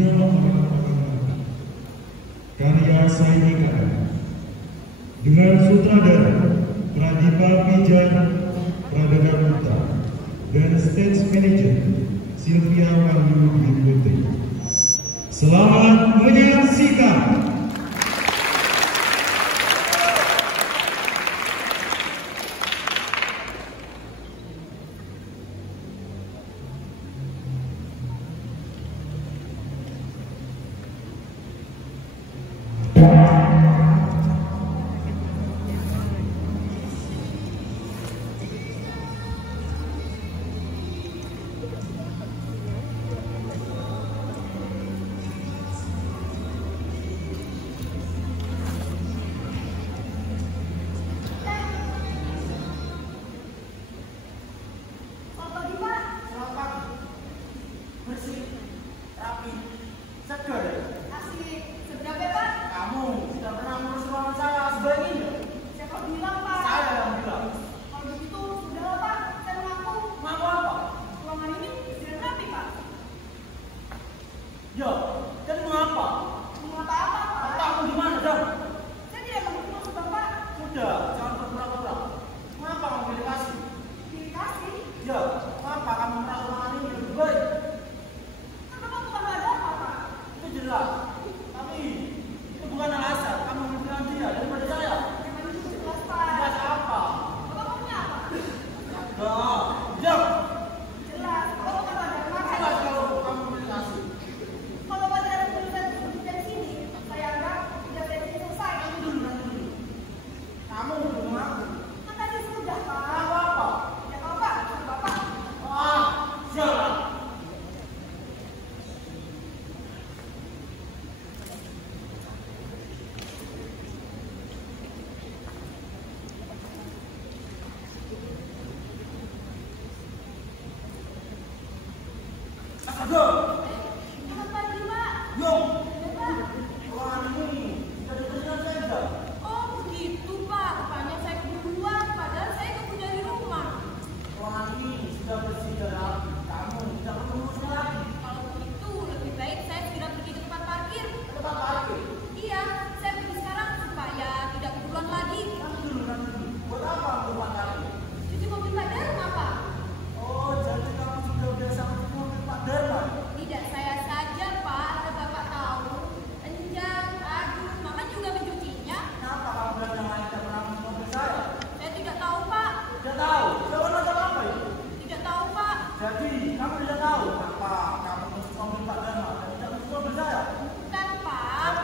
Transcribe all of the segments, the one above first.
Dunia Orang-Orang karya Saini dengan sutradara Pradipa Pijar Pradana Putra dan stage manager Sylvia Wahyu Putri. Selamat menyaksikan. Jadi, kamu tidak tahu apa kamu masuk mobil Pak Dharma dan tidak masuk mobil saya? Bukan, Pak.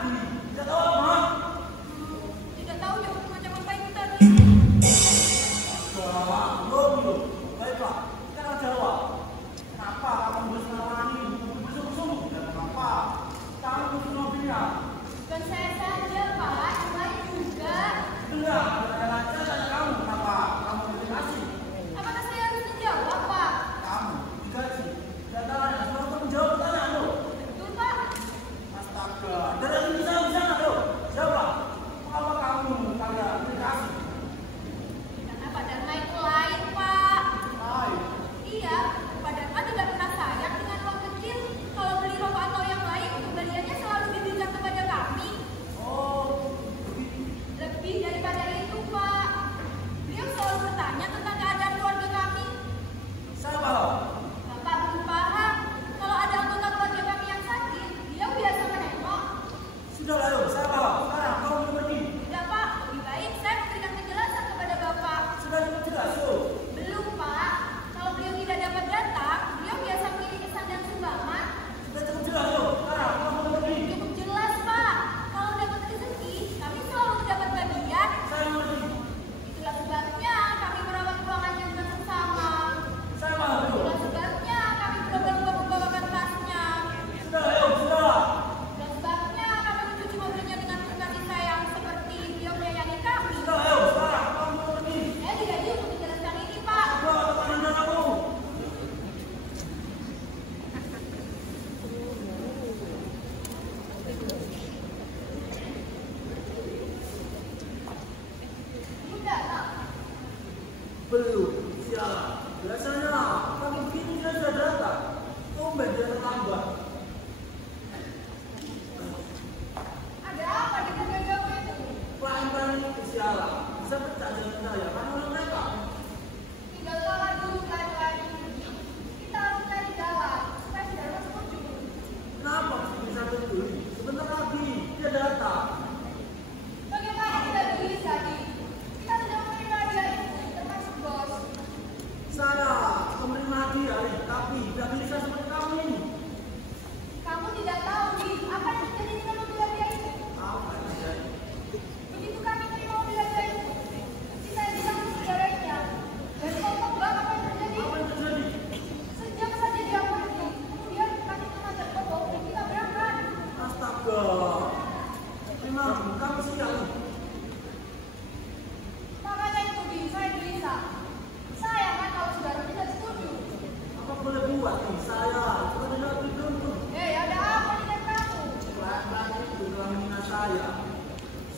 saya.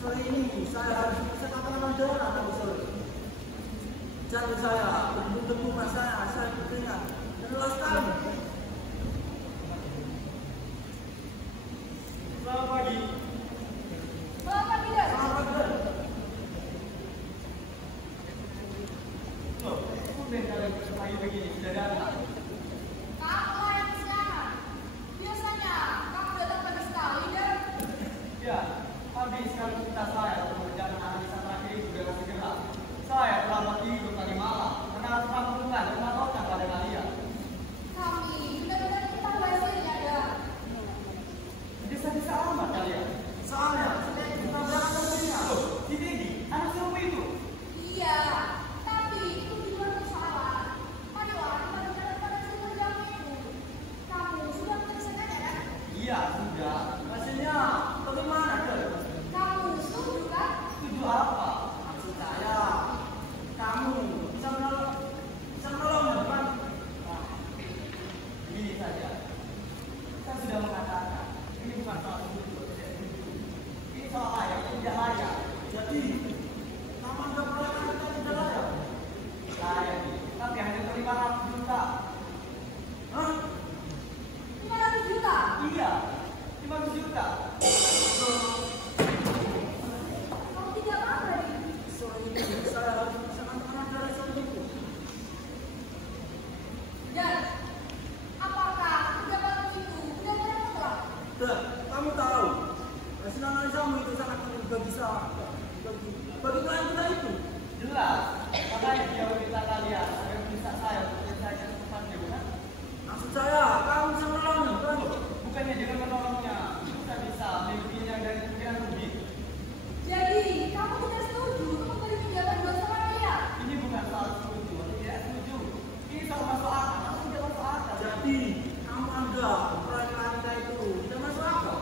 Sore ini saya harus bersekat dengan darah tadi sore. Jantung saya berdebu saya berkeringat dan lelah sekali. Selamat pagi. Selamat pagi, Dan. Selamat pagi. Loh, kemudian kalian pagi begini sudah datang. Kamu yang kesiangan. Biasanya kamu datang pagi sekali, Dan. Ya, habis kalau kita saya untuk berjalan analisa terakhir itu dengan segera. Saya terlambat tidur tadi malam karena harus melakukan dan melakukan pada kalian. Kami benar-benar kita hasilnya, Dan. Bisa-bisa amat kalian. Saya sudah kita berangkat dengan. Loh, si Dedi, anak seru itu. Iya, tapi itu di luar persoalan. Marilah kita bicara pada semua jam itu. Kamu sudah menyelesaikannya, Dan? Iya, sudah. Hasilnya bagaimana, Dan? Kamu setuju, kan? Tujuh apa? Maksud saya, kamu bisa menolong bukan? Nah, begini saja. Saya sudah mengatakan, ini bukan soal setuju atau tidak setuju. Ini soal layak atau tidak layak. Jadi, kamu anggap mereka kita tidak layak? Layak nih, tapi hanya 500 juta. Hah? 500 juta. Iya, 500 juta. Kamu tidak apa, Dan? Sore ini saya harus bersekat dengan darah sore itu. Dan, apakah pejabat itu benar-benar mutlak? Dan kamu tahu, hasil analisamu itu sangat penting bagi klien kita itu. Jelas, makanya dia meminta kalian agar bisa saya untuk menyelesaikan secepatnya, bukan? Maksud saya, kamu bisa menolongnya, bukan? Bukannya dengan menolongnya, bisa melindunginya dari kemungkinan rugi. Jadi, kamu tidak setuju untuk memberi pinjaman 2,5 miliar? Ini bukan soal setuju atau tidak setuju. Ini soal masuk akal atau tidak masuk akal. Jadi, kamu anggap proyek klien kita itu tidak masuk akal?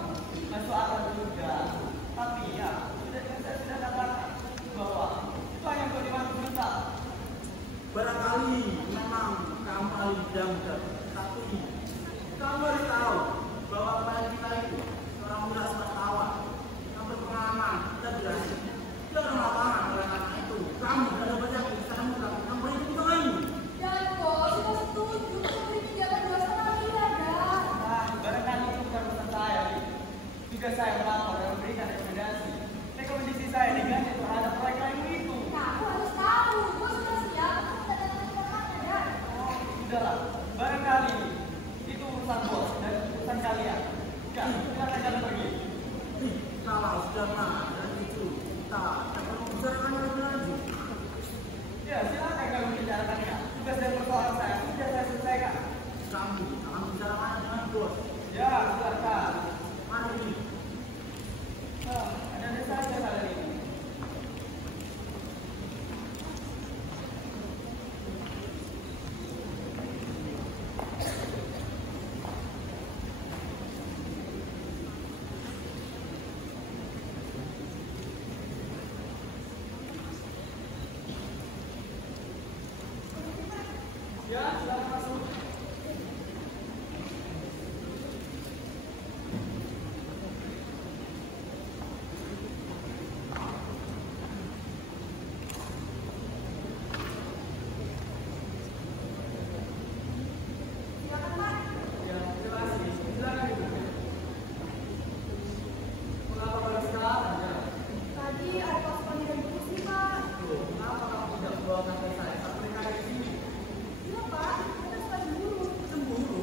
Masuk akal juga. Tapi ya, saya sudah katakan bahwa itu hanya untuk 500 juta. Barangkali memang kamu ahli bidang, tapi kamu harus tahu bahwa klien kita itu seorang muda wartawan yang berpengalaman dan berhasil. Dia orang lapangan oleh karena itu. Kamu tidak dapat yakin secara mudah tentang proyek kita ini. Dan kok sudah setuju untuk memberi pinjaman 2,5 miliar, Dan? Nah, barangkali itu bukan urusan saya, Lik. Juga saya melapor dan memberikan rekomendasi. Rekomendasi saya diganti terhadap proyek lain itu. Kamu harus tahu, gue sudah siap untuk mendatangkan informasinya, Dan. Oh, sudahlah. Barangkali itu urusan bos dan urusan kalian. Ya, silakan kalian pergi. Kalau sudah dan itu kita akan membicarakannya lebih lanjut. Ya, silakan kalian membicarakannya. Tugas dan persoalan saya sudah saya selesaikan. Kami akan membicarakannya dengan bos. Ya, silakan. Mari ini. Ada desa saja kalian ini. Ya, silakan masuk. Silakan, Pak. Ya, terima kasih. Silakan ibu. Mengapa baru sekarang ya? Tadi ada pasukan dari kursi, Pak. Loh, kenapa kamu tidak membawakan ke saya saat mereka ada di sini? Iya, Pak. Kita suka cemburu. Cemburu?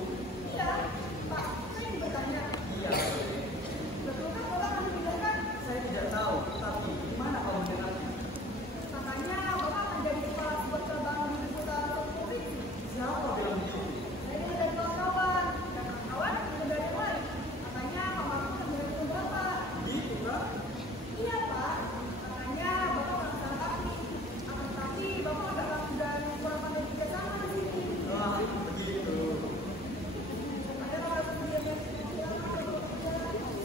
Iya, Pak. Saya ingin bertanya. Iya. Betulkah Bapak akan dipindahkan? Saya tidak tahu, tapi di mana kamu mendengarnya? Katanya Bapak akan jadi kepala sebuah cabang di ibu kota atau provinsi. Siapa bilang begitu? Saya dengar dari kawan-kawan. Dan kawan-kawan dengar dari yang lain. Katanya Bapak akan menjadi Bapak. Gitu kan? Iya, Pak. Katanya Bapak akan salah kami. Akan tetapi Bapak agak laku dan kurang pandai kerjasama di sini. Ah, itu begitu. Ada orang seperti yang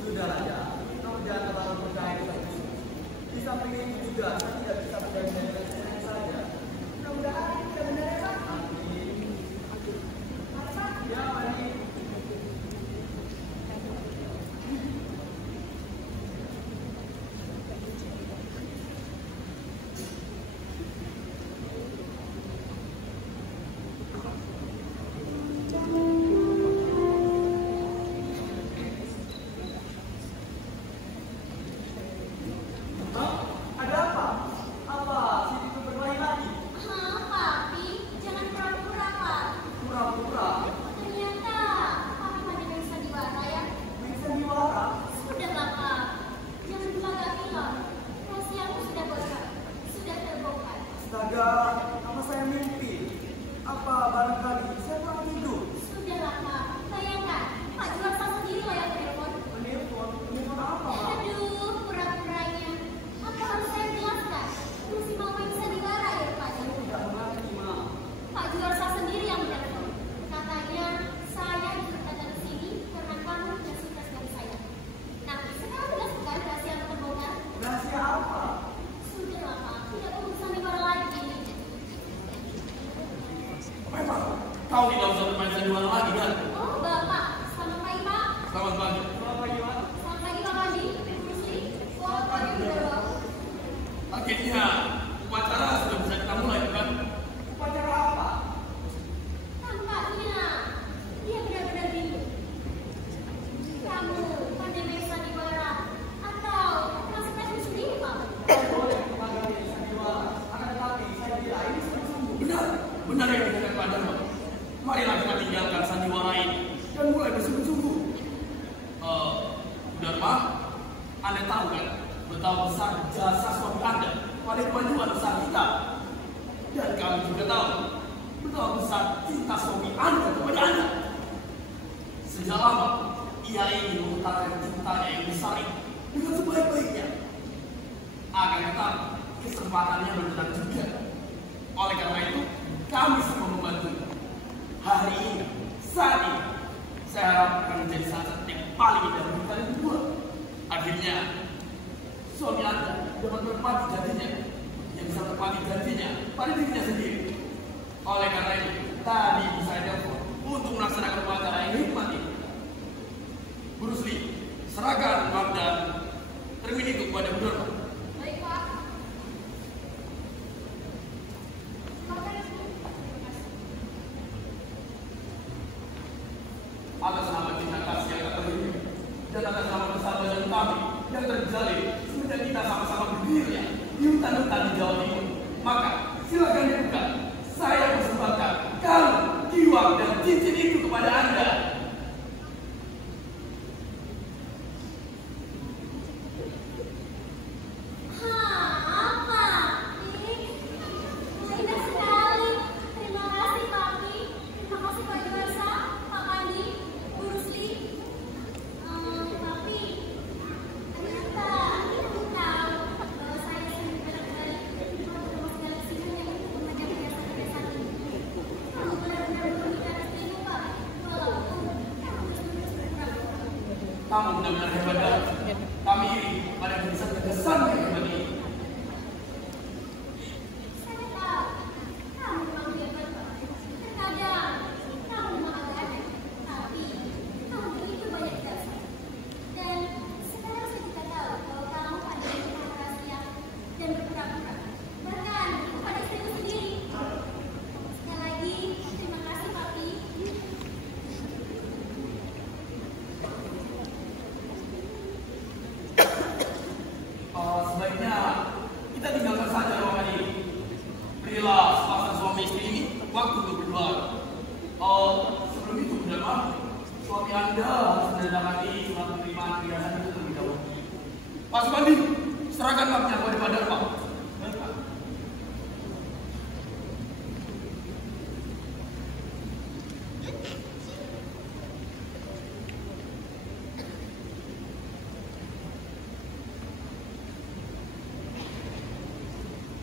Sudahlah ya, kamu jangan terlalu percaya seperti itu. Di samping itu juga, saya tidak bisa percaya dengan saya saja. mudah-mudahan tidak benar ya, Pak. Amin. Mari, Pak. Ya, mari. Anda tahu kan betapa besar jasa suami Anda pada kemajuan usaha kita. Dan kami juga tahu betapa besar cinta suami Anda kepada Anda. Sejak lama ia ingin mengutarakan cintanya yang besar ini dengan sebaik-baiknya. Akan tetapi kesempatannya belum datang juga. Oleh karena itu kami semua membantu. Hari ini, saat ini, saya harap akan menjadi salah satu yang paling indah untuk kalian berdua. Akhirnya, suami Anda dapat menepati janjinya, yang bisa menepati janjinya pada dirinya sendiri. Oleh karena itu, tadi saya telepon untuk melaksanakan upacara yang hikmat ini. Bruce Lee, serahkan Mark dan termin itu kepada Bu Dorma. Baik, Pak. Atas nama cinta kasih yang tak terhingga dan atas nama persahabatan kami yang terjalin semenjak kita sama-sama berdiri di hutan-hutan di Jawa Timur, maka silakan dibuka. Saya persembahkan kalung, jiwa dan cincin itu kepada Anda. Kamu benar-benar hebat banget. Kami iri pada bisa terkesan yang hebat ini. Saya tahu, kamu memang hebat, Pak. Terkadang, kamu memang agak aneh. Tapi, kamu begitu banyak jasa. Dan sekarang saya juga tahu bahwa kamu pandai dengan rahasia dan berpura-pura. Bahkan, kepada istrimu sendiri. Sekali lagi, terima kasih, Papi. Sebaiknya kita tinggalkan saja ruangan ini. Berilah sepasang suami istri ini waktu untuk berdua. Sebelum itu, Bu Dorma, suami Anda harus menandatangani surat penerimaan perhiasan itu terlebih dahulu. Pak Supandi, serahkan maknya kepada Pak Dorma.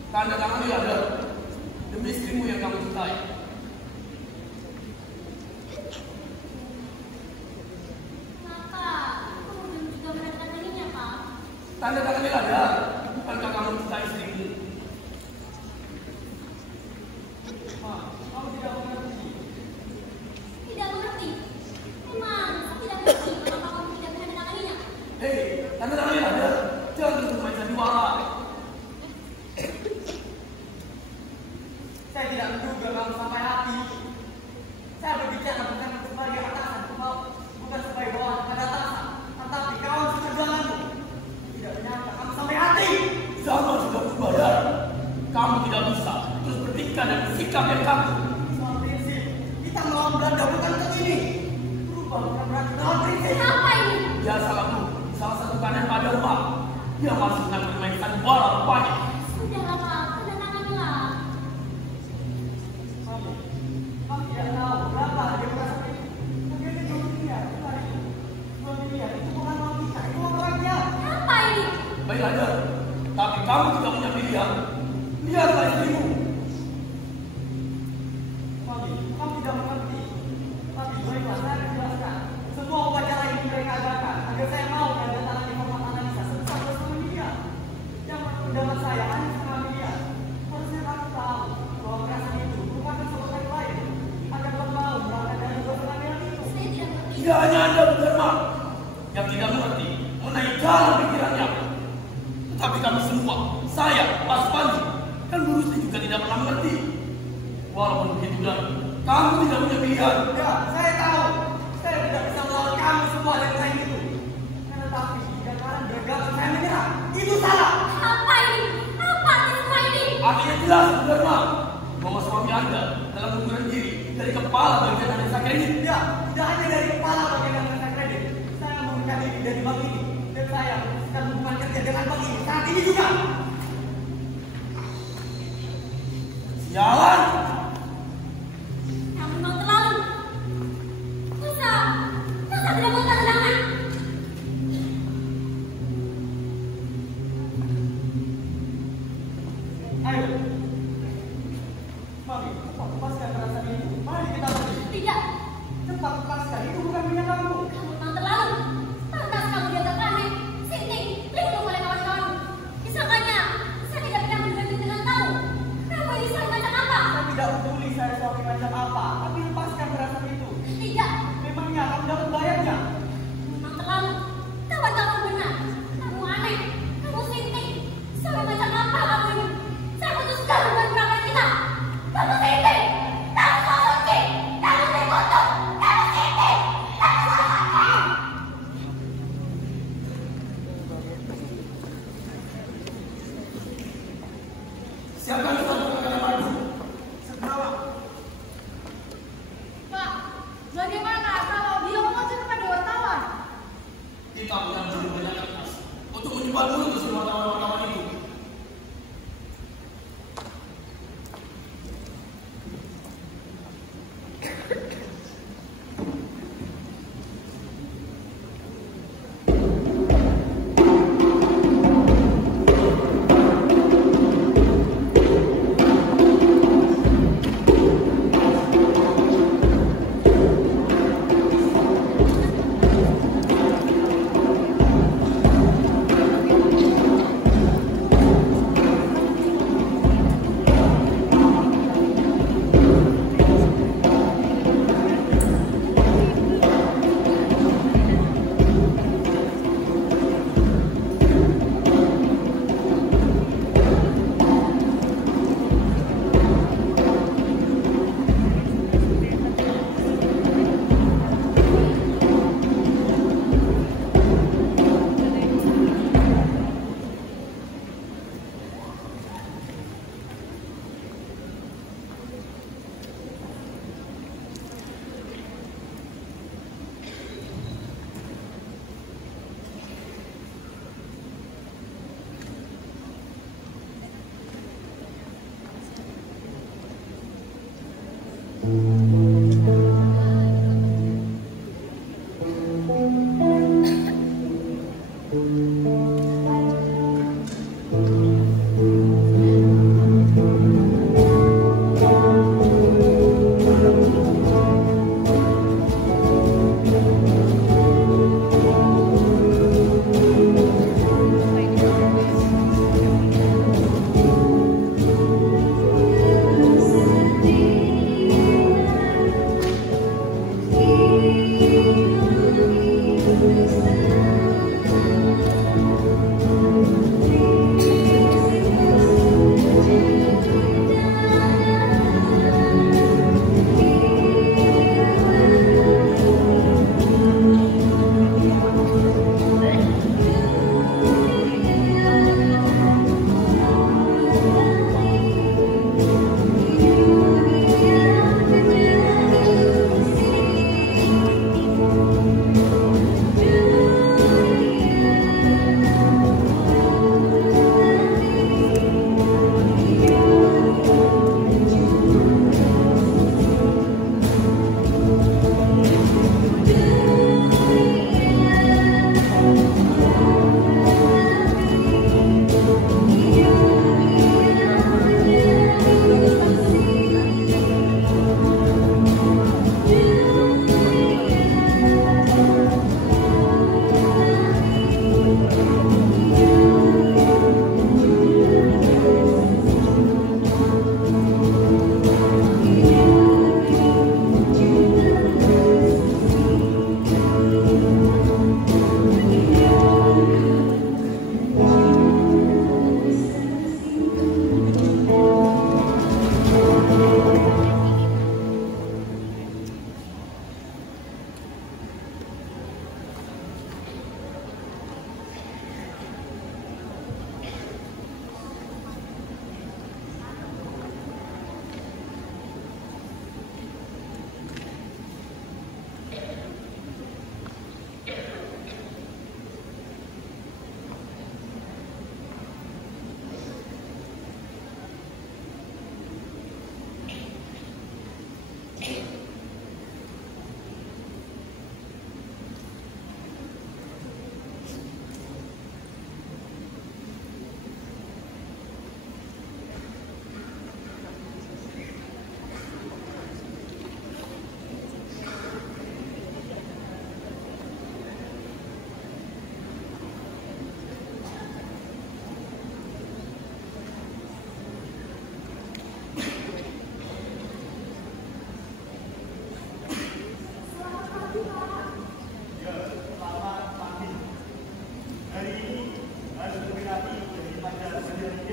Tanda tangan dia ada demi istrimu yang kamu cintai. Maka, kamu belum juga menandatanganinya, Pak. Tanda tangan dia ada, bukankah kamu cintai istrimu? Pak, kamu tidak mengerti. Tidak mengerti. Memang, tidak mengerti mengapa kamu tidak menandatanganinya. Hei, tanda tangan dia ada, jangan terus main sandiwara. Saya tidak menduga kamu sampai hati. Saya berbicara bukan sebagai atasan, bukan sebagai bawahan pada atasan, tetapi kawan sekerjaanmu. Tidak menyangka kamu sampai hati. Zaman sudah berubah. Kamu tidak bisa terus bertingkah dan sikap yang kaku. Soal prinsip, kita melawan Belanda bukan untuk ini. Berubah bukan berarti melawan prinsip. Apa ini? Dia salah salah satu kanan Pak Dorma. Dia masih sedang bermain sandiwara rupanya. Sudahlah, Pak. Tandatanganilah. Kamu tidak tahu berapa harga beras ini. Harganya 2 miliar. 2 miliar itu bukan uang kita, itu uang rakyat. Apa ini? Baik ada, tapi kamu tidak punya pilihan. Lihatlah istrimu. Mami, kamu tidak mengerti. Tapi baiklah, saya akan jelaskan. Semua upacara ini mereka adakan agar saya mau menandatangani format analisa sebesar 2,5 miliar. Yang pendapat saya hanya 1,5 miliar. Harusnya kamu tahu bahwa perasaan itu merupakan sesuatu yang lain. Agar kamu mau berangkat dari 2,5 miliar itu. Saya tidak mengerti. Tidak hanya Anda Bu Dorma yang tidak mengerti mengenai jalan pikirannya. Tetapi kami semua, saya, Pak Supandi, dan Bu Rusli juga tidak pernah mengerti. Walaupun begitu dan kamu tidak punya pilihan. Ya, saya tahu. Saya tidak bisa melawan kamu semua dari lain itu. Tetapi jika kalian bergabung saya menyerah. Itu salah. Apa ini? Apa semua ini? Artinya jelas Bu Dorma bahwa suami Anda dalam mengundurkan diri dari kepala bagian analisa kredit. Ya, tidak hanya dari kepala bagian analisa kredit. Saya mengundurkan diri dari bank ini. Dan saya memutuskan melakukan kerja dengan begini saat ini juga. Jalan. Kamu memang terlalu. Masa tidak mau ketenangan? Ayo. Mari, cepat lepaskan perasaan itu. Mari kita pergi. Tidak. Cepat lepaskan, itu bukan punya kamu. Kamu memang terlalu. Pantas kamu dianggap aneh. Sinting, lindung oleh kawan-kawanmu. Disangkanya, saya tidak pernah berganti dengan kamu. Kamu ini suami macam apa? Saya tidak peduli saya suami macam apa, tapi lepaskan perasaan itu. Tidak. Memangnya kamu dapat bayarnya? Memang terlalu. Kawan kamu benar. Kamu aneh. Kamu sinting. Suami macam apa kamu ini? Saya putuskan hubungan perawan kita. Kamu sinting. Kamu suci. Kamu terkutuk. Kamu sinting. Kamu suci. Siapkan suatu makanan madu. Segera. Pak, bagaimana kalau dia mengocok kepada wartawan? Kita bukan juru banyak kertas untuk menyimpan dulu ke wartawan-wartawan itu.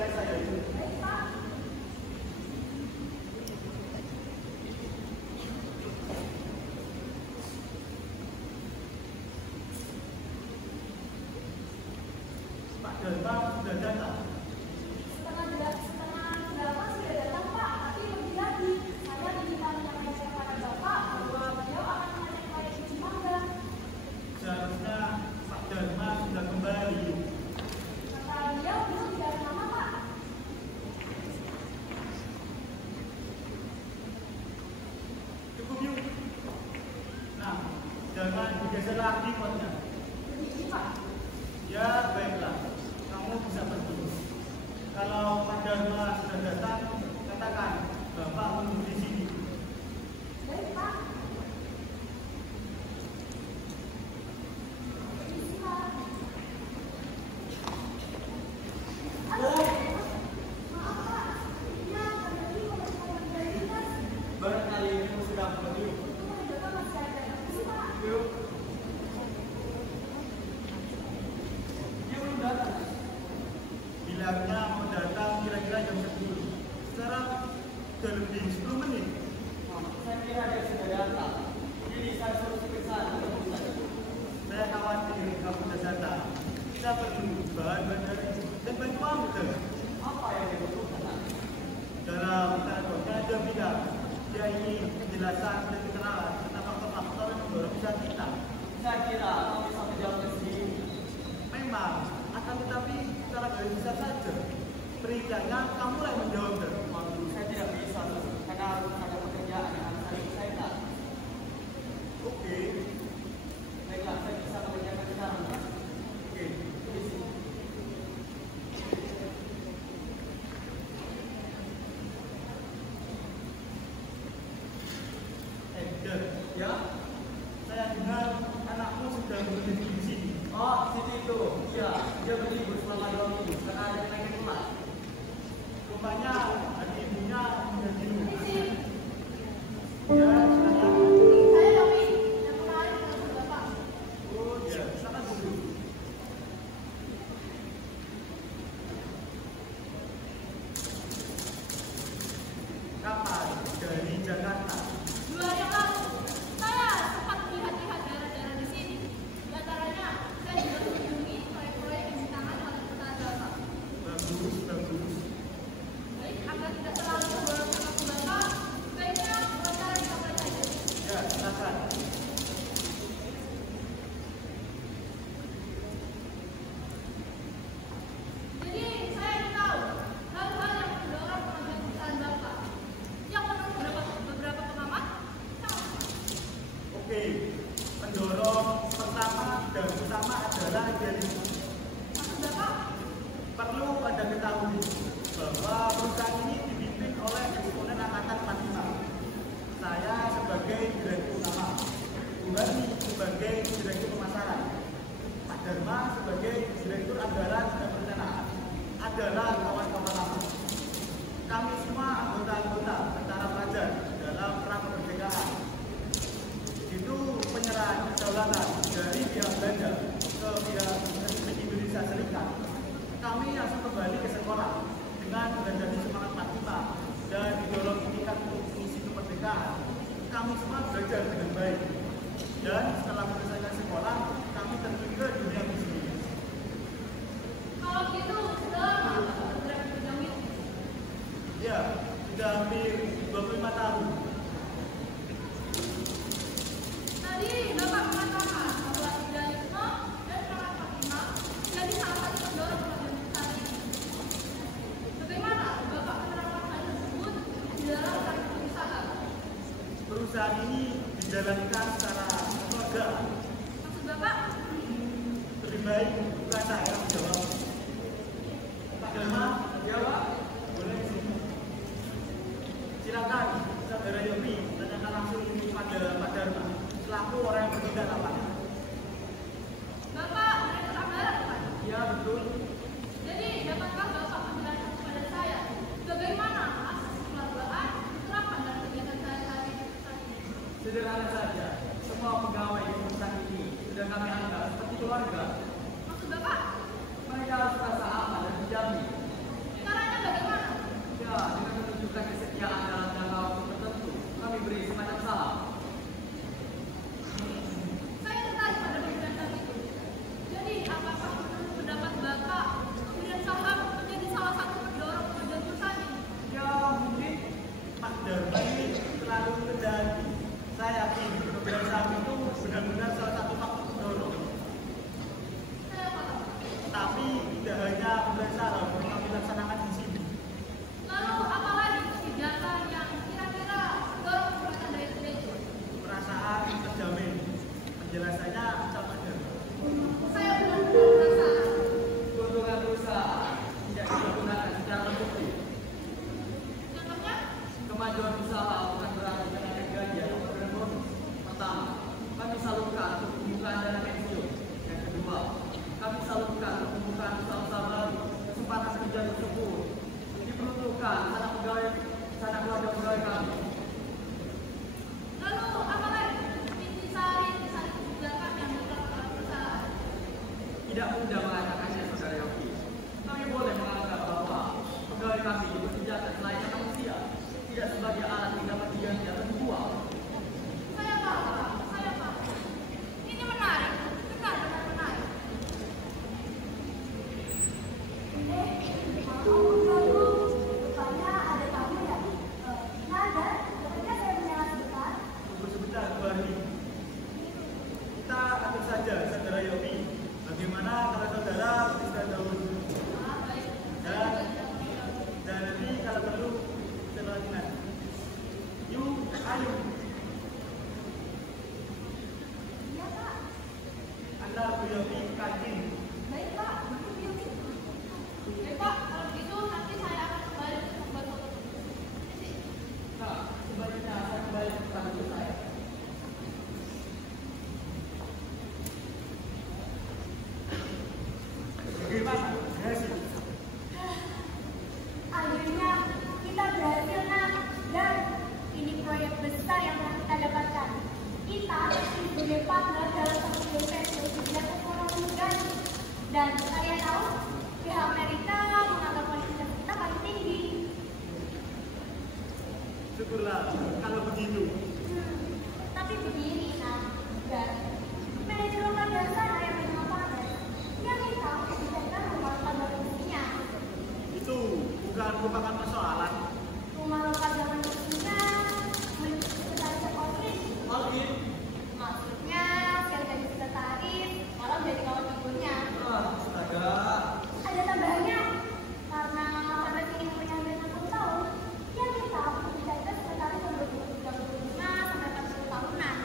karya saya itu. Baik, Pak. Pak Dharma sudah datang. Setengah 8 sudah datang, Pak. Tapi lebih lagi, saya diminta menyampaikan kepada Bapak bahwa beliau akan mengajak saya ke Cimangga. Seharusnya Pak Dharma sudah kembali. Kata beliau tidak ada nama, Pak. Cukup yuk. Nah, jangan digeser lagi potnya. Begini, Pak. Ya, baiklah. Kamu bisa pergi. Kalau Pak Dharma sudah datang, katakan Bapak menunggu di sini. Baik, Pak. Permisi, Pak. Halo. Maaf, Pak. Sepertinya tadi pemasukan dari lintas. Barangkali kamu sudah pergi. Untung Bapak masih ada. Permisi, Pak. Yuk. Dia belum datang. Bilangnya mau datang kira-kira jam 10. Sekarang sudah lebih 10 menit. Saya kira dia sudah datang. Jadi saya suruh ke sana. Saya khawatir kamu sudah datang. Kita perlu bahan bandara dan bantu ambil. Apa yang dibutuhkan? Dalam paragrafnya dia bilang dia ingin penjelasan dan keterangan tentang faktor-faktor yang mendorong usaha kita. Saya kira kamu bisa menjawabnya sendiri. Memang, akan tetapi secara garis besar saja. Perinciannya kamulah yang menjawab. Waduh, saya tidak bisa tuh. Karena harus ada pekerjaan yang harus saya selesaikan. Oke. Baiklah, saya bisa mengerjakan sekarang. Oke. Permisi. Eder, Ya? saya dengar anakmu sudah berhenti di sini. Oh, situ itu. Iya, dia berlibur selama 2 minggu karena ada kenaikan kelas. Rupanya adik ibunya menjadi Permisi. Ya, silakan. Saya Novi, yang kemarin dengan Bapak. Oh, ya, silakan duduk. Kapan dari Jakarta? 2 hari yang lalu, saya sempat melihat-lihat daerah-daerah di sini. Di antaranya, saya juga mengunjungi proyek-proyek yang ditangani oleh perusahaan Bapak. Bagus, bagus. Baik, agar tidak terlalu memborong waktu Bapak, baiknya wawancara dimulai saja. Ya, silakan. Jadi, saya ingin tahu hal-hal yang mendorong kemajuan perusahaan Bapak. Yang menurut beberapa pengamat, Oke, pendorong pertama dan utama adalah idealisme. maksud Bapak, Perlu Anda ketahui bahwa perusahaan ini dipimpin oleh eksponen angkatan 45. Saya sebagai direktur utama, Bu Hani sebagai direktur pemasaran, Pak Dharma sebagai direktur anggaran dan perencanaan adalah kawan-kawan lama. Kami semua anggota-anggota tentara pelajar dalam perang kemerdekaan. Itu penyerahan kedaulatan dari pihak Belanda ke pihak Republik Indonesia Serikat. Kami langsung kembali ke sekolah dengan menjadi semangat 45 dan didorong tingkat untuk mengisi kemerdekaan. Kami semua belajar dengan baik. Dan setelah menyelesaikan sekolah, kami terjun ke dunia bisnis. kalau begitu, sudah lama Bapak bergerak di bidang itu. Ya, sudah hampir 25 tahun. Tadi Bapak mengatakan bahwa idealisme dan semangat Fatima menjadi salah satu pendorong kemajuan perusahaan ini. Bagaimana Bapak menerapkan hal tersebut di dalam karir usaha? Perusahaan ini dijalankan secara kekeluargaan. Maksud Bapak, Lebih baik bukan saya yang menjawab. Pak Dharma, Ya, Pak. boleh sini. Silakan, saudara Yopi, tanyakan langsung pada Pak Dharma selaku orang yang bertindak lapangan. Bapak direktur anggaran bukan? Ya, betul. Jadi dapatkah Bapak menjelaskan kepada saya bagaimana asas kekeluargaan diterapkan dalam kegiatan sehari-hari di perusahaan ini? Sederhana saja. Semua pegawai di perusahaan ini sudah kami anggap seperti keluarga. Maksud Bapak, Mereka harus merasa aman dan dijamin. karena bukan sanak keluarga pegawai kami. Lalu apa lagi? Intisari belakang yang berkata perusahaan. Tidak mudah mengatakannya, saudara Yogi. Kami boleh menganggap bahwa pegawai kami bekerja selayaknya manusia, tidak sebagai alat yang dapat diganti atau dibuang. Saya paham. Ini menarik, benar-benar menarik. Rupanya ada tamu ya? Nada, ketika saya menyala sebentar. Tunggu sebentar, Bu Ahli. Kita atur saja, saudara Yogi. Bagaimana kalau saudara istirahat dahulu? Dan nanti kalau perlu kita lagi nanti. Yuk, ayo. Iya, Pak. Anda Bu Yogi, kantin. Baik, Pak. Baik Pak, kalau begitu nanti saya akan kembali untuk membuat foto. Nah, sebaliknya saya kembali ke kantor saya. Bagaimana? Berhasil. Akhirnya kita berhasil, Nak. Dan ini proyek besar yang telah kita dapatkan. Kita sebagai partner dalam satu investasi bidang ekonomi organik. Dan kalian tahu, pihak Amerika menganggap kualitas kita paling tinggi. Syukurlah kalau begitu. Tapi begini, Nak. Dan manajer lokal dari sana yang bernama Panes, dia minta kita merupakan dari fungsinya. Itu bukan merupakan persoalan. Rumah lokal zaman fungsinya memiliki sekretaris outreach. Alvin, Maksudnya, sekali jadi sekretaris, malah jadi kawan tidurnya. astaga. Ada tambahannya, karena Panes ini mempunyai 60 tahun, dia minta untuk menjadi sekretaris yang berumur 35 sampai 40 tahunan.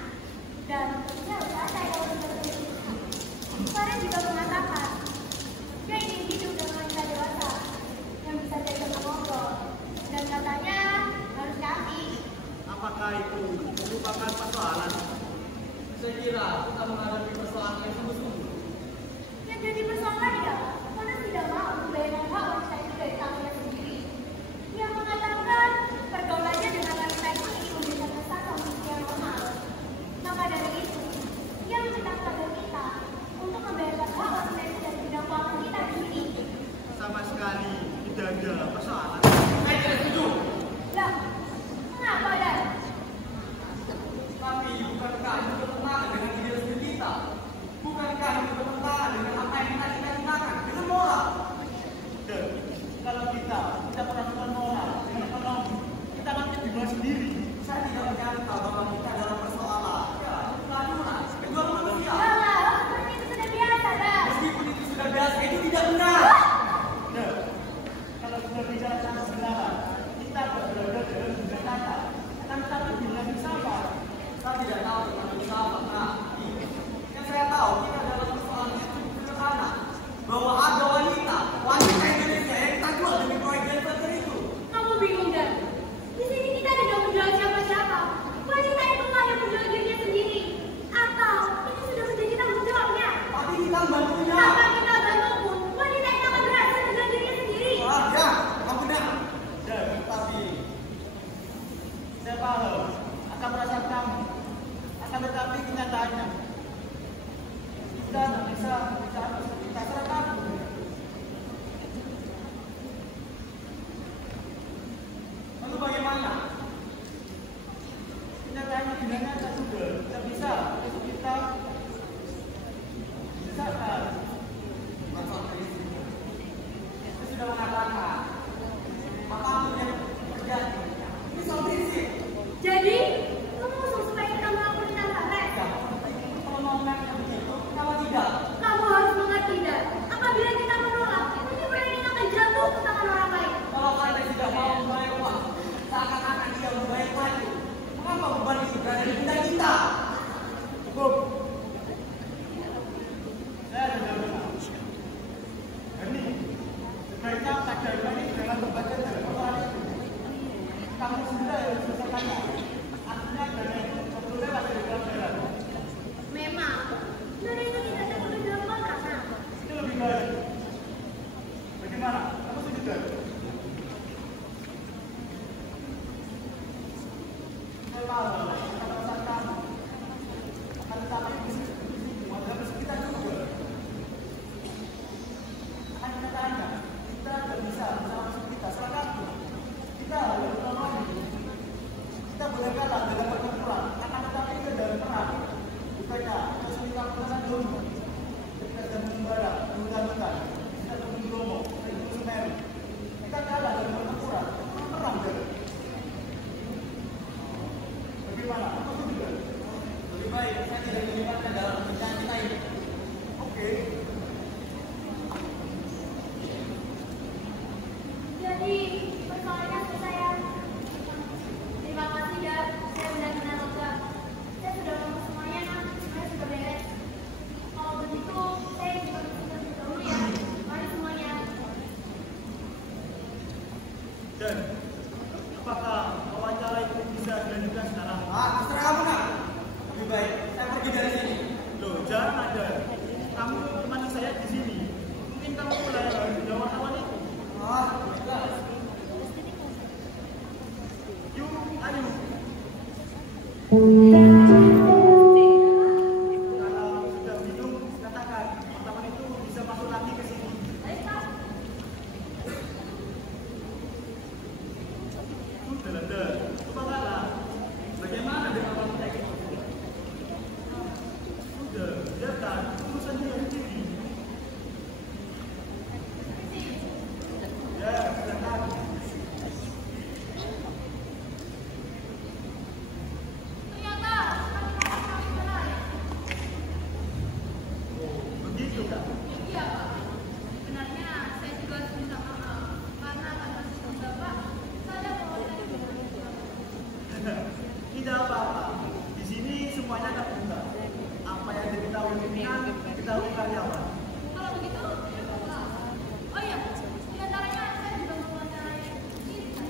Dan dia udah ada yang berumur. Panes juga mengatakan, dia ingin hidup dengan wanita dewasa yang bisa jaga ngobrol. Dan katanya harus cantik. Apakah itu merupakan persoalan? Saya kira kita menghadapi persoalan yang sungguh-sungguh. Yang jadi persoalan ya, Panes tidak mau membayarkan hak wanita itu dari tangannya sendiri. Dia mengatakan pergaulannya dengan wanita ini memberikan kesan manusia normal. Maka dari itu, dia meminta kepada kita untuk membayarkan hak wanita itu dari bidang keuangan kita di sini. Sama sekali tidak ada persoalan. Saya tidak setuju. Lah, mengapa dan? Tapi bukankah itu bertentangan dengan idealisme kita? Bukankah itu bertentangan dengan apa yang kita cita-citakan? Itu moral. Dan kalau kita tidak perhatikan moral dengan ekonomi, kita nanti dibawa sendiri. Saya tidak menyangka bahwa kita dalam persoalan. Ya, itu kelajuran. Kejualan manusia. Lah, seperti itu sudah biasa dan. Meskipun itu sudah biasa, itu tidak benar. Dan kalau sudah bicara tentang kebenaran, kita berada dalam dunia nyata. Akan tetapi dunia filsafat. Saya tidak tahu tentang filsafat. Nah, yang saya tahu kita dalam persoalan yang cukup sederhana, bahwa ada wanita Indonesia yang kita jual demi proyek Denver itu. Kamu bingung dan? Di sini kita tidak menjual siapa-siapa. Wanita itu hanya menjual dirinya sendiri. Atau itu sudah menjadi tanggung jawabnya. Tapi kita membantunya. Tanpa kita bantu pun, wanita itu akan berhasil menjual dirinya sendiri. Wah, ya, kamu benar. Dan Tapi saya paham akan perasaan kamu. Akan tetapi kenyataannya kita tidak bisa bicara seperti terserah kamu. lalu bagaimana? Kenyataannya dunia nyata sudah tidak bisa. Itu kita sadar. Bukan soal krisis. Saya sudah mengatakan apapun yang terjadi ini soal prinsip. Jadi, kamu usul supaya kita melakukan tantangan. Kalau mau menang begitu, kalau tidak, Kamu harus mengerti dan apabila kita menolak, nanti mereka akan jatuh ke tangan orang lain. kalau kalian tidak mau membayar uang, seakan-akan dia membayar uang itu. Mengapa beban itu berada di pundak kita? Cukup. Saya sudah benar. Ini sebaiknya sadar ini jangan membaca dalam persoalan itu. Kamu sendiri yang selesaikannya. Artinya dana itu sebetulnya masih di dalam jalan. Memang, dari itu tidak tertulis dalam kontrak. Itu lebih baik. Bagaimana? Kamu setuju? Saya tahu kita perasaan kamu. Akan tetapi bisnis adalah bisnis kita juga. Akan kita tanya, kita tidak bisa bersama bisnis kita. Sekarang kita harus bertolong. Kita boleh kalah dalam pertempuran. Akan tetapi kita dalam perang. Bukannya kita sulit perasaan dulu. Kita sedang mengembara, menggunakan. Kita tunggu Bromo, kita tunggu Semeru. Kita kalah dalam pertempuran. Perang juga. Bagaimana? Apa itu juga? Lebih baik saya tidak dilibatkan dalam pekerjaan kita ini. Oke. Jadi, persoalannya selesai ya. Terima kasih ya, saya benar-benar lega. Saya sudah ngomong semuanya, semuanya sudah beres. Kalau begitu, saya juga berterima dahulu ya. Mari semuanya. Dan apakah wawancara itu bisa dilanjutkan sekarang? Terserah kamu nak. Lebih baik saya pergi dari sini. Loh, jangan ada. Kamu temani saya di sini. Mungkin kamu mulai dari wartawan itu. Jelas. Yuk, ayo. Kalau sudah bingung, katakan. Wartawan itu bisa masuk lagi ke sini. Baik, Pak. Sudah. Kepala. Bagaimana dengan wanita itu? Sudah, biarkan urusan dia sendiri. Ya, silakan. Ternyata kami benar. Oh, begitu kan? Iya, Pak. Sebenarnya saya juga harus minta maaf karena atas sistem Bapak saya bahwa saya juga Tidak apa-apa. Di sini semuanya terbuka. Apa yang diketahui pimpinan, diketahui karyawan. kalau begitu, ya Bapak. Oh iya, di antaranya saya juga mewawancarai Cinta.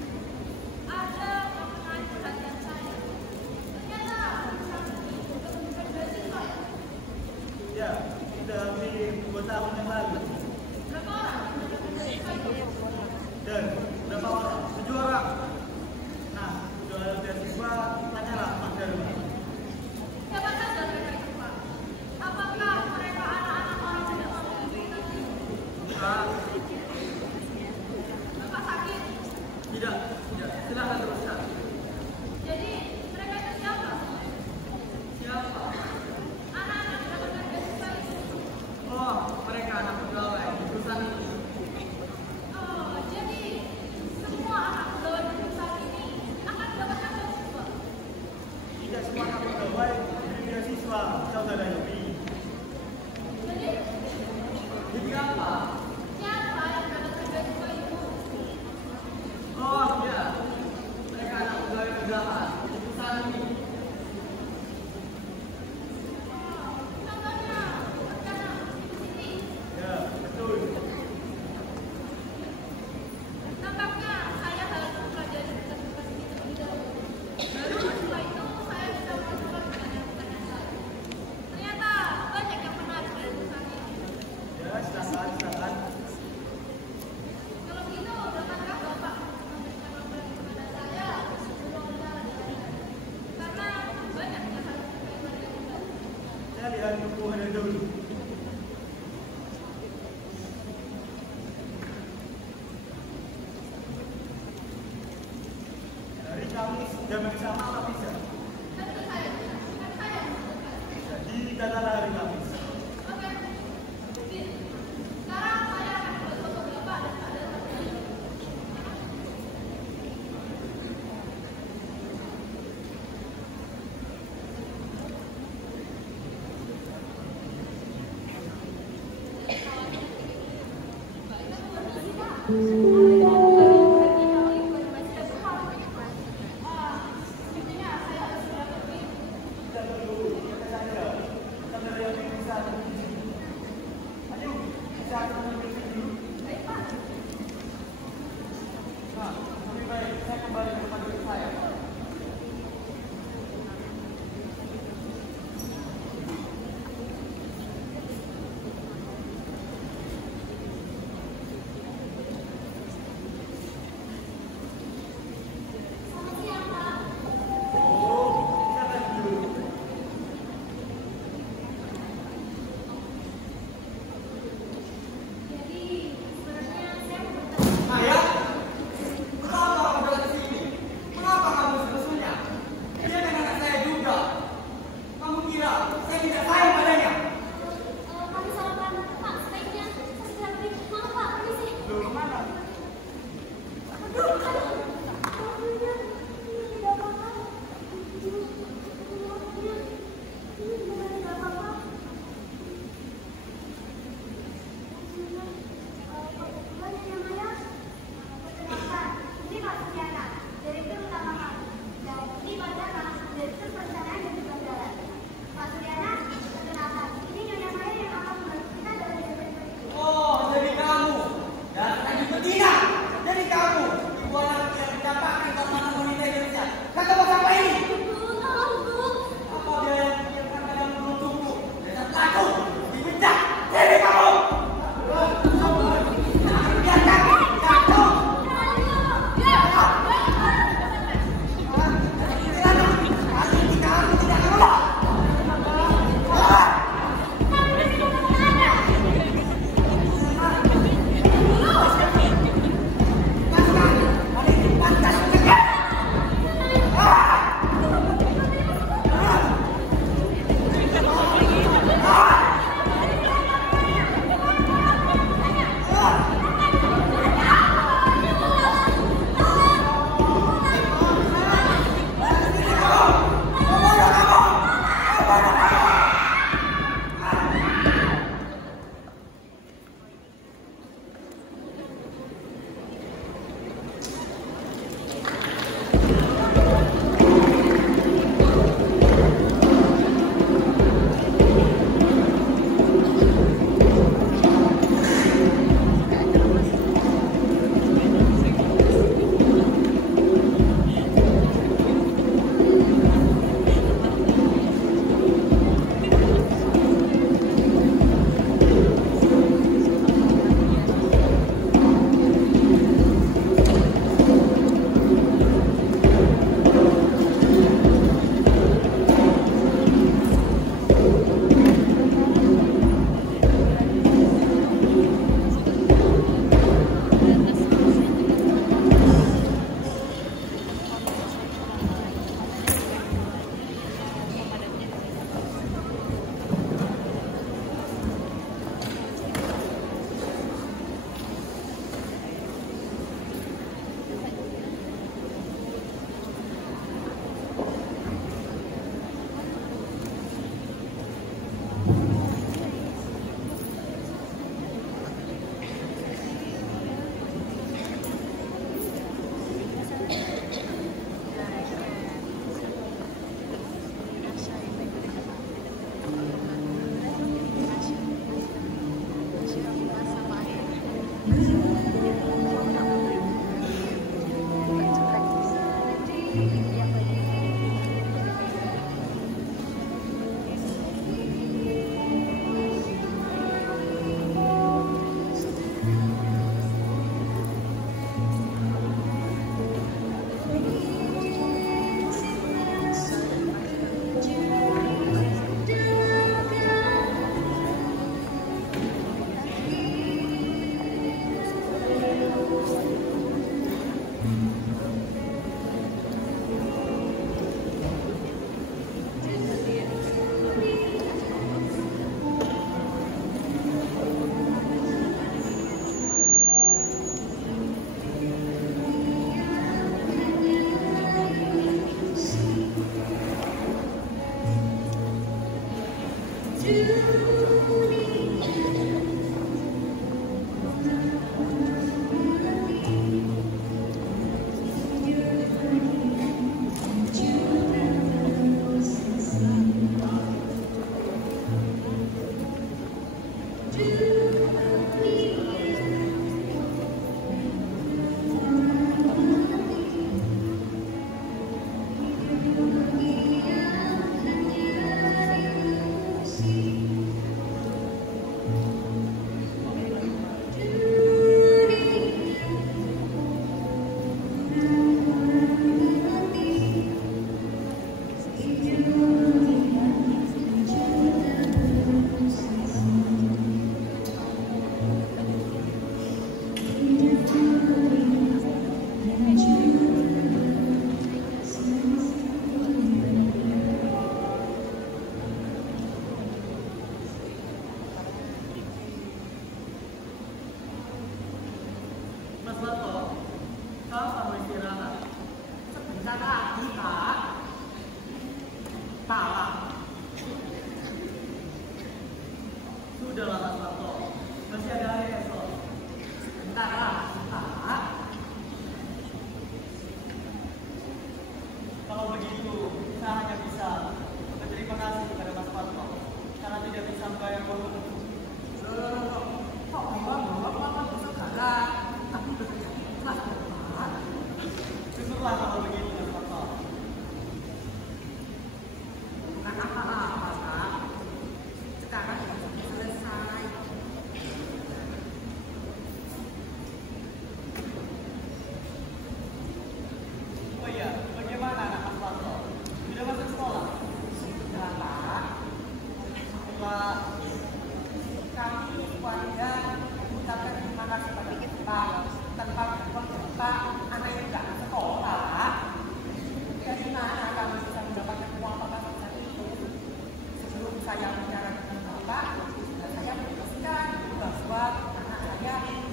Ada yang menarik perhatian saya. Ternyata saat ini bukan beasiswa ya. Ya, sudah pilih 2 tahun yang lalu. Berapa orang yang mendapatkan beasiswa itu? Dan berapa orang? 7 orang. Nah, soal beasiswa, tanyalah Mas Darma. Siapa saja mereka itu, Pak? Apakah mereka anak-anak orang tidak mampu berintegrasi? Ah, Bapak sakit? tidak. Silakan teruskan. Jadi mereka itu siapa? Siapa? Anak-anak yang mendapatkan beasiswa itu. Oh, mereka anak pegawai di perusahaan ini. Oh, jadi semua anak pegawai di perusahaan ini akan mendapatkan beasiswa. Tidak semua anak pegawai diberi beasiswa, saudara Yopi. Jadi apa? siapa yang mendapatkan beasiswa itu? Oh, ya. Mereka anak pegawai pegahan di perusahaan ini. Oh, contohnya rencana di sini. Ya, betul. Nampaknya saya harus mempelajari tugas-tugas ini terlebih dahulu. Baru setelah itu saya bisa melakukan pertanyaan-pertanyaan saya. Ternyata banyak yang menarik dari perusahaan ini. Ya, silakan. Kalau begitu, dapatkah Bapak memberikan nomor kepada saya sebelum wawancara dimulai? Karena banyak yang harus saya pelajari lagi. Saya lihat buku Anda dulu. Dari Kamis jam yang sama apa bisa? Tentu saya bisa. Kan saya yang menentukan. Jadi katalah hari Kamis. Oke. Sip. Sekarang saya akan buat foto Bapak dan Pak Darma sendiri. ini kamu, ibu anak yang mendapatkan kehormatan wanita Indonesia. Kata bos apa ini? Apa biaya yang pikirkan kalian menuntukku? Dasar pelaku, dipecah, jadi kamu.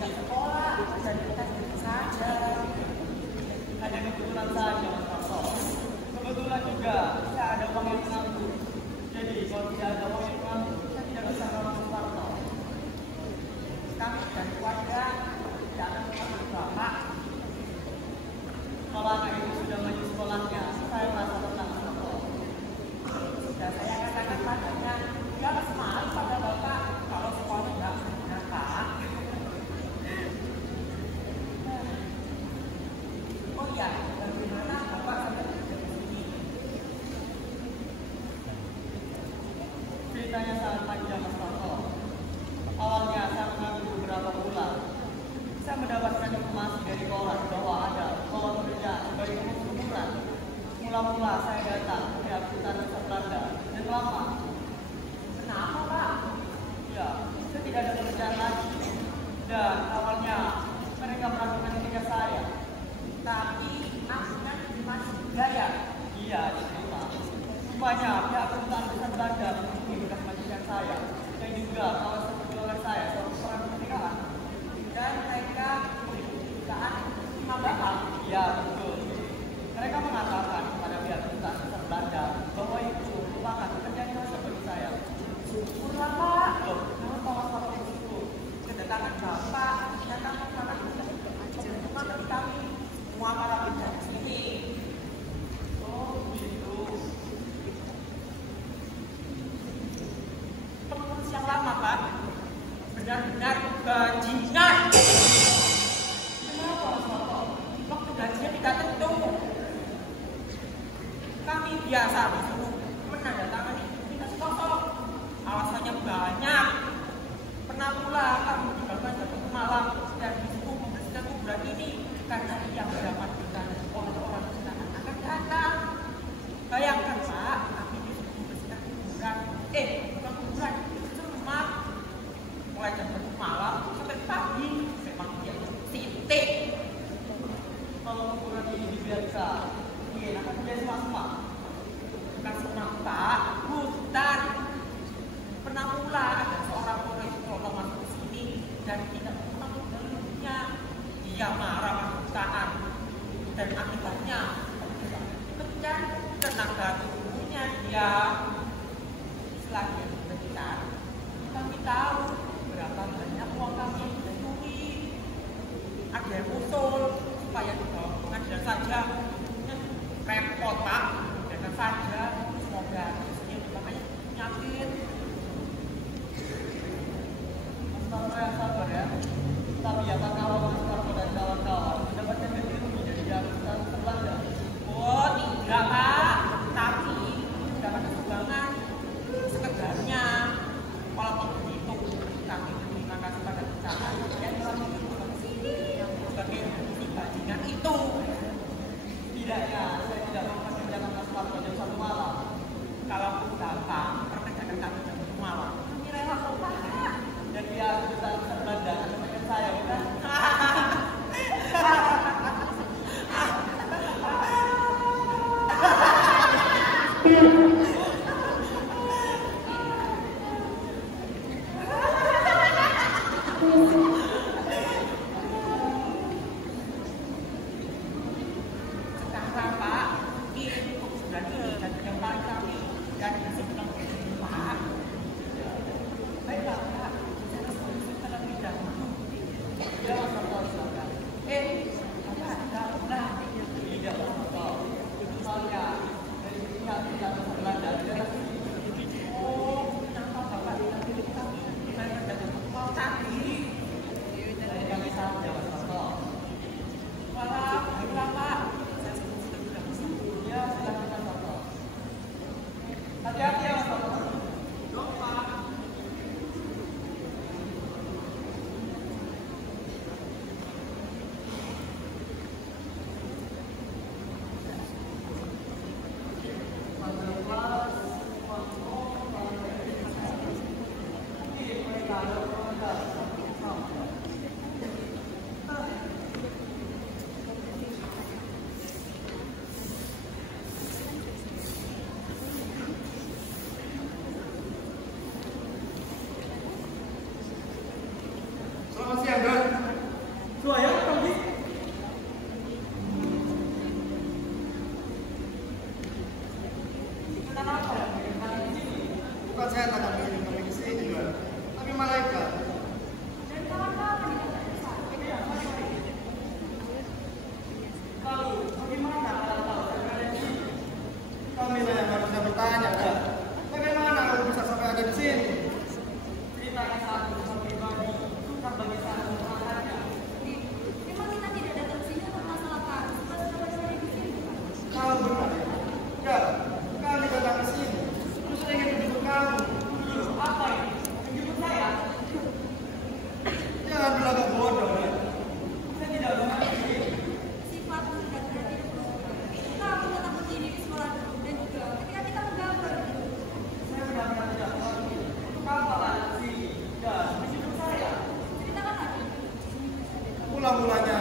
di sekolah dan kita gitu saja. Hanya kebetulan saja Mas Parto. Kebetulan juga saya ada uang yang mengatur. Jadi kalau tidak ada uang yang mengatur, saya tidak bisa menolong Mas Parto. Kami dan keluarga tidak akan mengatur Bapak. Kalau anak itu sudah maju sekolahnya, saya merasa tenang Mas Parto. Sudah saya katakan padanya, ya semangat pada Bapak kalau sekolah tidak menggunakan. Oh iya, bagaimana Bapak sampai di sini? Ceritanya sangat panjang Mas Parto. Awalnya saya mengambil beberapa bulan. Saya mendapatkan informasi dari koran bahwa ada lowongan kerja sebagai pengangguran. Mula-mula saya datang ke Kedutaan Besar Belanda dan lama. Kenapa Pak? Ya, saya tidak ada pekerjaan lagi. Dan awalnya mereka meragukan ketika saya. Tapi angsuran masih gaya. Iya, diterima. Rupanya pihak Kedutaan Besar Belanda menghubungi bekas majikan saya dan juga kawan seperjuangan saya seorang pernikahan. Dan mereka memberi pekerjaan 5 bahan. Iya, betul. Mereka mengatakan kepada pihak Kedutaan Besar Belanda bahwa itu merupakan pekerjaan yang seperti saya. Syukurlah Pak. Loh, kenapa Mas Parto itu? Kedatangan Bapak datang karena cuma bagi kami semua para pekerja di sini. Oh, gitu. Pengurus yang lama Pak, benar-benar bajingan. Kenapa Mas Parto? Waktu gajinya tidak tentu. Kami biasa disuruh menandatangani identitas kosong. Alasannya banyak. Pernah pula kami dibakar jatuh ke malam dan disuruh membersihkan kuburan ini karena ia mendapat berita oleh orang sedang akan datang. Bayangkan Pak, kami disuruh membersihkan kuburan. Bukan kuburan, cuma mulai jam 1 malam sampai pagi. Memang dia titik. Kalau kuburan ini dibiarkan, dia akan menjadi semak-semak. Bukan semak Pak, hutan. Pernah pula ada seorang orang itu kalau masuk ke sini dan tidak pernah mengeluhnya. Dia marah kedutaan dan akibatnya pecah tenaga tubuhnya dia. Setelah dia berbicara, kami tahu berapa banyak uang kami yang dicuri. Ada yang usul supaya dibawa ke pengadilan saja. Repot Pak, dengar saja. Semoga ini makanya nyakit. Mas Parto yang sabar ya. Tapi apakah Mas Parto dan kawan-kawan mendapatkan ilmu dari Kedutaan Besar Belanda? Oh tidak Pak, tapi dapat sumbangan sekedarnya. Walaupun begitu, kami terima kasih pada perusahaan yang telah mengirimkan ke sini sebagai bajingan itu. Tidaknya saya tidak mau mengerjakan Mas Parto jam 1 malam. Kalaupun datang, perkerjaan kami jam 1 malam. Kami rela kok Pak. Dan dia Kedutaan Besar Belanda akan mengerjakan saya, bukan? Mula-mulanya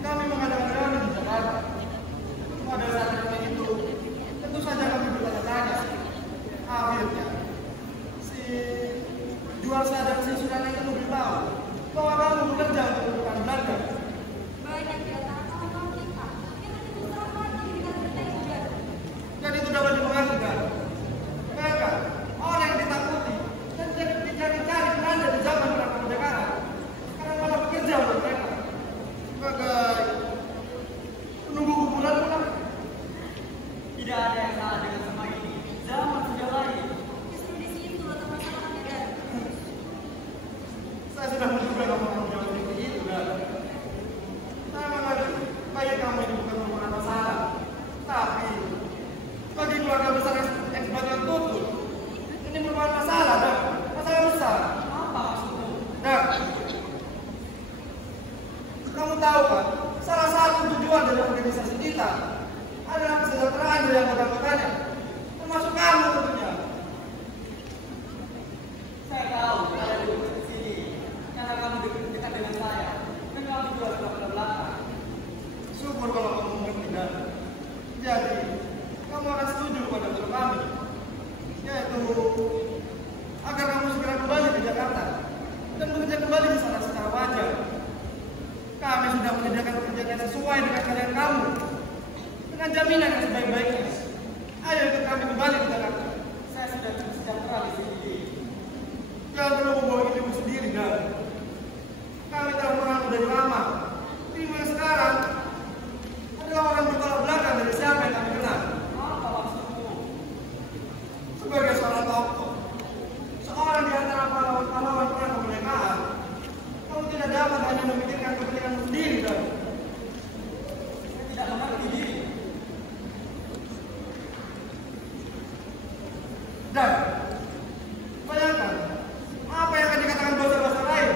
kami mengadakan reuni di Jakarta. Pada saat reuni itu, tentu saja kami bertanya-tanya. Akhirnya, si jual sadar si Sudana itu memberitahu bahwa kamu bekerja untuk kedudukan Belanda. Banyak di antara kawan-kawan kita yang lebih besar lagi dengan kita juga. Dan itu dapat dimengerti, kan? Mereka orang yang ditakuti dan dicari-cari berada di zaman kemerdekaan. Sekarang malah bekerja untuk mereka sebagai penunggu kumpulan pula. Tidak ada yang salah dengan semua ini. Zaman sudah lain. Justru di situ letak masalahnya dan Saya sudah menduga kamu akan menjawab seperti itu, kan? Saya mengerti, bagi kamu ini bukan merupakan masalah. Tapi, bagi keluarga besar ekspatriat Tutut, ini merupakan masalah, dan masalah besar. Apa maksudmu? Dan, kamu tahu kan, salah satu tujuan dari organisasi kita adalah kesejahteraan dari anggota-anggotanya, termasuk kamu tentunya. Saya tahu kalian duduk di sini karena kamu dekat dengan saya dan kamu juga sudah pada belakang. Syukur kalau kamu mengerti, dan jadi kamu akan setuju pada usul kami, yaitu agar kamu segera kembali ke Jakarta dan bekerja kembali di sana secara wajar. Kami sudah menyediakan pekerjaan yang sesuai dengan kalian kamu, dengan jaminan yang sebaik-baiknya. Ayo ikut kami kembali ke Jakarta. Saya sudah cukup sejahtera di sini. Jangan perlu membawa hidupmu sendiri, dan kami telah mengenalmu dari lama. Primo yang sekarang adalah orang bertolak belakang dari siapa yang kami kenal. Apa maksudmu? Sebagai seorang tokoh, seorang di antara pahlawan perang kemerdekaan, kamu tidak dapat hanya memikirkan kepentinganmu sendiri, dan Saya tidak mengerti diri. dan bayangkan apa yang akan dikatakan bangsa-bangsa lain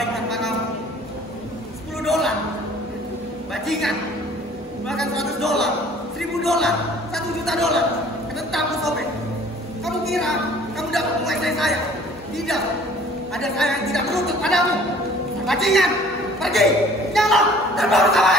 baik tanpa kamu. $10, bajingan, bahkan $100, $1000, $1.000.000 tentangmu sobek. Kamu kira kamu dapat menguasai saya? Tidak, ada saya yang tidak menuntut padamu. Bajingan, pergi, nyala, dan baru sama